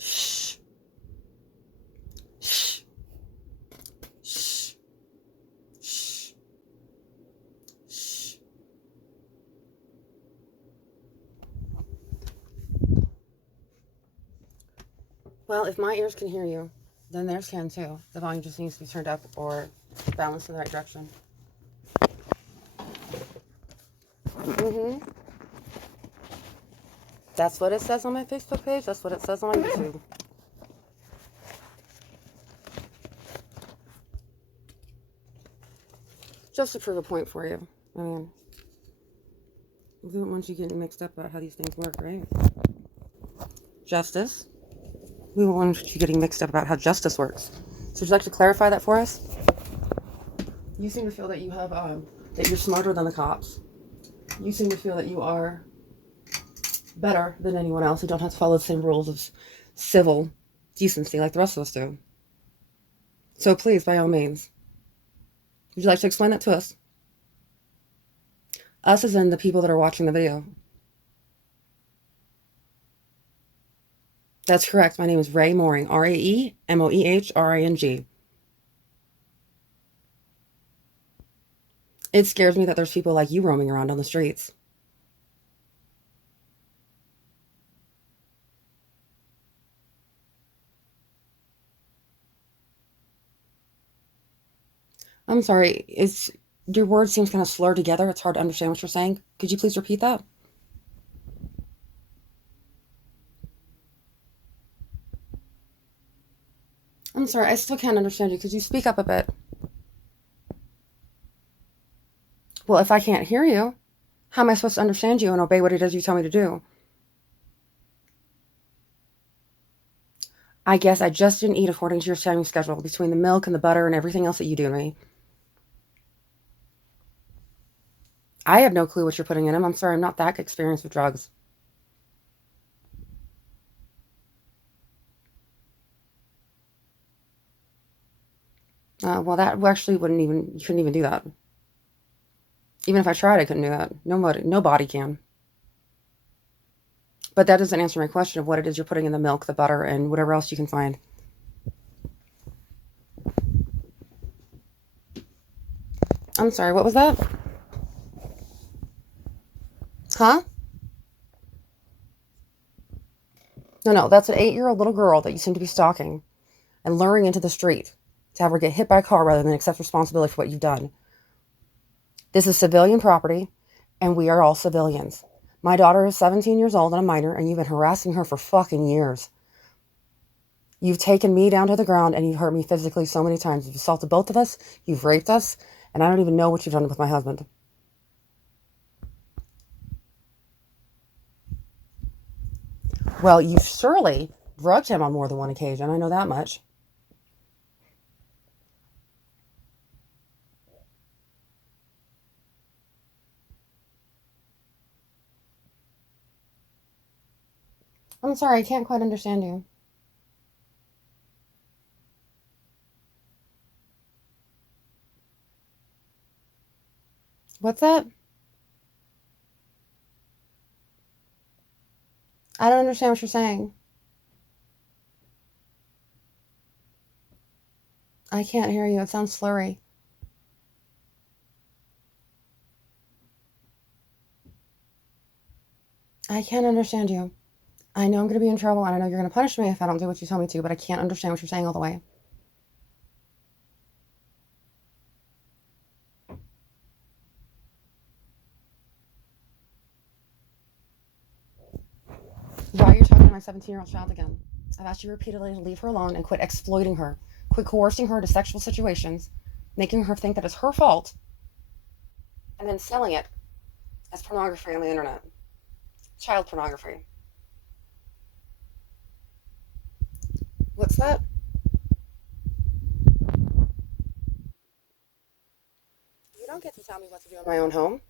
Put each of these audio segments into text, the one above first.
Shh. Shh. Shh. Shh. Shh. Well, if my ears can hear you, then theirs can too. The volume just needs to be turned up or balanced in the right direction. That's what it says on my Facebook page. That's what it says on my YouTube. Just to prove a point for you. I mean, we don't want you getting mixed up about how these things work, right? Justice. We don't want you getting mixed up about how justice works. So would you like to clarify that for us? You seem to feel that you have, that you're smarter than the cops. You seem to feel that you are better than anyone else. You don't have to follow the same rules of civil decency like the rest of us do. So please, by all means, would you like to explain that to us? Us as in the people that are watching the video. That's correct. My name is Rae Moehring. RaeMoehring. It scares me that there's people like you roaming around on the streets. I'm sorry. Your words seems kind of slurred together. It's hard to understand what you're saying. Could you please repeat that? I'm sorry. I still can't understand you. Could you speak up a bit? Well, if I can't hear you, how am I supposed to understand you and obey what it is you tell me to do? I guess I just didn't eat according to your time schedule between the milk and the butter and everything else that you do to me. I have no clue what you're putting in them. I'm sorry. I'm not that experienced with drugs. Well, that actually you couldn't even do that. Even if I tried, I couldn't do that. Nobody can. But that doesn't answer my question of what it is you're putting in the milk, the butter, and whatever else you can find. I'm sorry, what was that? Huh? No, that's an 8-year-old little girl that you seem to be stalking and luring into the street to have her get hit by a car rather than accept responsibility for what you've done. This is civilian property, and we are all civilians. My daughter is 17 years old and a minor, and you've been harassing her for fucking years. You've taken me down to the ground, and you've hurt me physically so many times. You've assaulted both of us, you've raped us, and I don't even know what you've done with my husband. Well, you've surely drugged him on more than one occasion. I know that much. I'm sorry, I can't quite understand you. What's that? I don't understand what you're saying. I can't hear you. It sounds slurry. I can't understand you. I know I'm going to be in trouble, and I know you're going to punish me if I don't do what you tell me to, but I can't understand what you're saying all the way. Why are you talking to my 17-year-old child again? I've asked you repeatedly to leave her alone and quit exploiting her. Quit coercing her to sexual situations, making her think that it's her fault, and then selling it as pornography on the internet. Child pornography. What's that? You don't get to tell me what to do in my own home.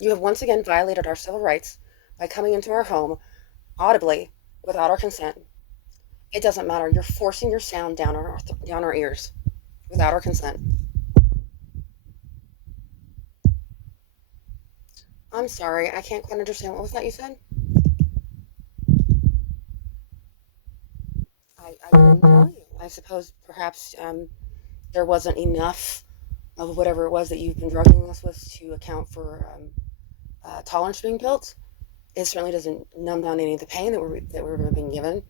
You have once again violated our civil rights by coming into our home audibly without our consent. It doesn't matter. You're forcing your sound down our ears without our consent. I'm sorry. I can't quite understand. What was that you said? I couldn't tell you. I suppose perhaps there wasn't enough of whatever it was that you've been drugging us with to account for tolerance being built. It certainly doesn't numb down any of the pain that we're being given.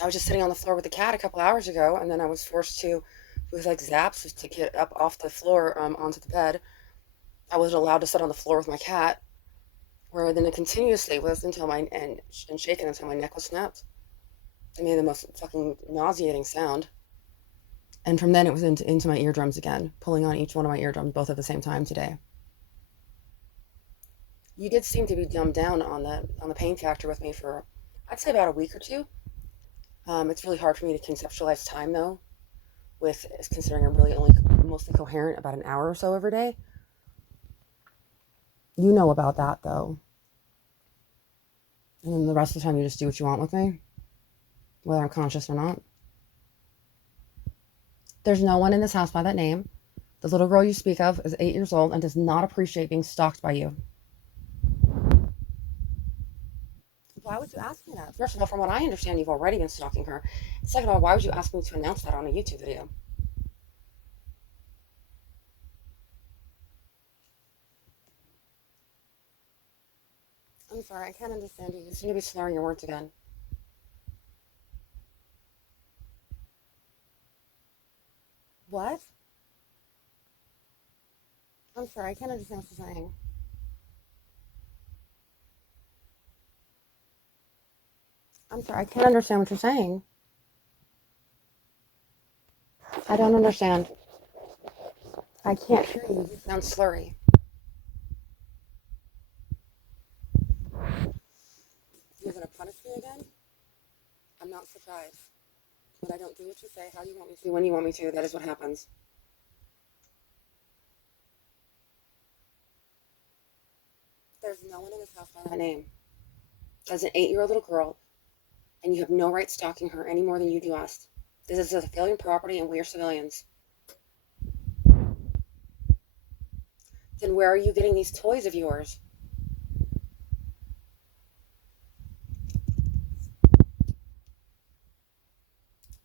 I was just sitting on the floor with the cat a couple hours ago, and then I was forced to, with like zaps, to get up off the floor onto the bed. I wasn't allowed to sit on the floor with my cat, where then it continuously was until and shaken until my neck was snapped. It made the most fucking nauseating sound. And from then it was into my eardrums again, pulling on each one of my eardrums both at the same time today. You did seem to be dumbed down on the pain factor with me for, I'd say, about a week or two. It's really hard for me to conceptualize time though, with considering I'm really only mostly coherent about an hour or so every day. You know about that though. And then the rest of the time you just do what you want with me, whether I'm conscious or not. There's no one in this house by that name. The little girl you speak of is 8 years old and does not appreciate being stalked by you. Why would you ask me that? First of all, from what I understand, you've already been stalking her. Second of all, why would you ask me to announce that on a YouTube video? I'm sorry, I can't understand you. You seem to be slurring your words again. What? I'm sorry, I can't understand what you're saying. I'm sorry, I can't understand what you're saying. I don't understand. I can't hear you. You sound slurry. You're gonna punish me again? I'm not surprised. When I don't do what you say, how you want me to, when you want me to, that is what happens. There's no one in this house by that name. As an 8-year-old little girl, and you have no right stalking her any more than you do us. This is a civilian property, and we are civilians. Then where are you getting these toys of yours?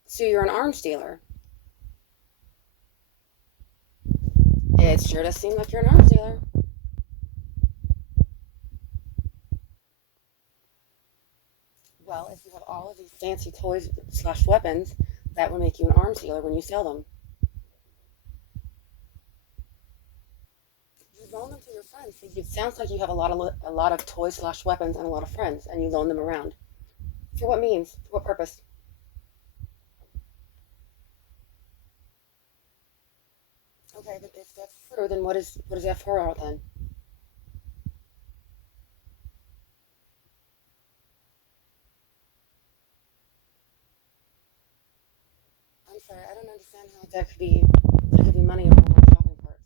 So you're an arms dealer. It sure does seem like you're an arms dealer. Well, if you have all of these fancy toys slash weapons, that will make you an arms dealer when you sell them. You loan them to your friends. See, it sounds like you have a lot of toys slash weapons and a lot of friends, and you loan them around. For what means? For what purpose? Okay, but if that's true, then what is that for all then? I'm sorry, I don't understand how that could be money in one of my shopping carts.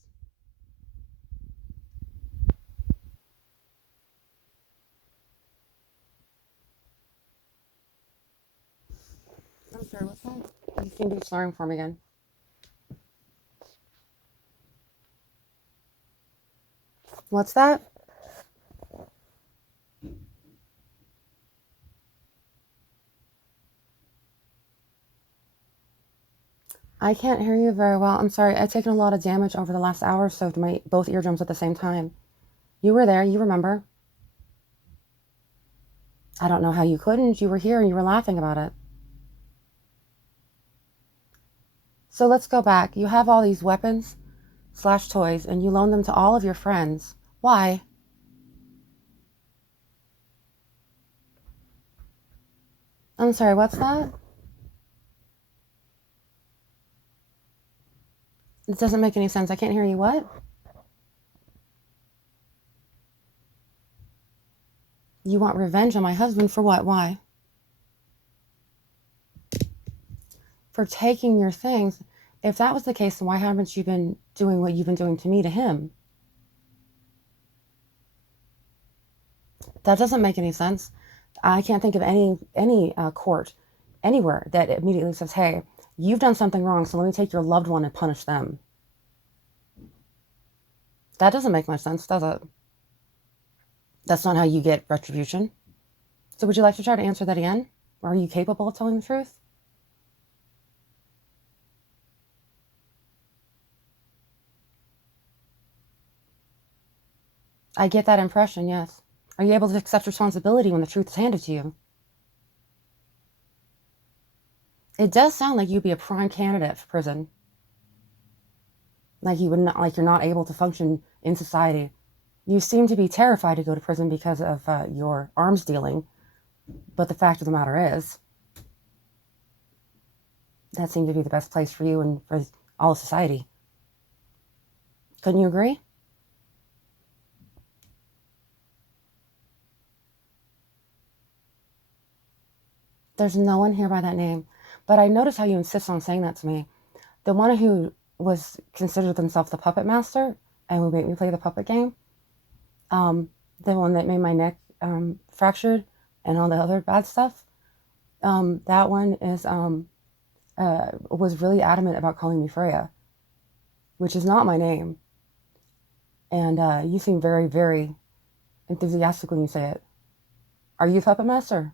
I'm sorry, what's that? You seem to be slurring for me again. What's that? I can't hear you very well. I'm sorry. I've taken a lot of damage over the last hour or so to my both eardrums at the same time. You were there. You remember. I don't know how you couldn't. You were here and you were laughing about it. So let's go back. You have all these weapons slash toys and you loan them to all of your friends. Why? I'm sorry. What's that? It doesn't make any sense. I can't hear you. What? You want revenge on my husband for what? Why? For taking your things. If that was the case, then why haven't you been doing what you've been doing to me to him? That doesn't make any sense. I can't think of any court anywhere that immediately says, "Hey, you've done something wrong, so let me take your loved one and punish them." That doesn't make much sense, does it? That's not how you get retribution. So would you like to try to answer that again? Are you capable of telling the truth? I get that impression, yes. Are you able to accept responsibility when the truth is handed to you? It does sound like you'd be a prime candidate for prison. Like you would not, like you're not able to function in society. You seem to be terrified to go to prison because of your arms dealing, but the fact of the matter is, that seemed to be the best place for you and for all of society. Couldn't you agree? There's no one here by that name, but I notice how you insist on saying that to me. The one who was considered themselves the puppet master and would make me play the puppet game, um, the one that made my neck fractured and all the other bad stuff. That one is was really adamant about calling me Freya, which is not my name. And you seem very, very enthusiastic when you say it. Are you puppet master?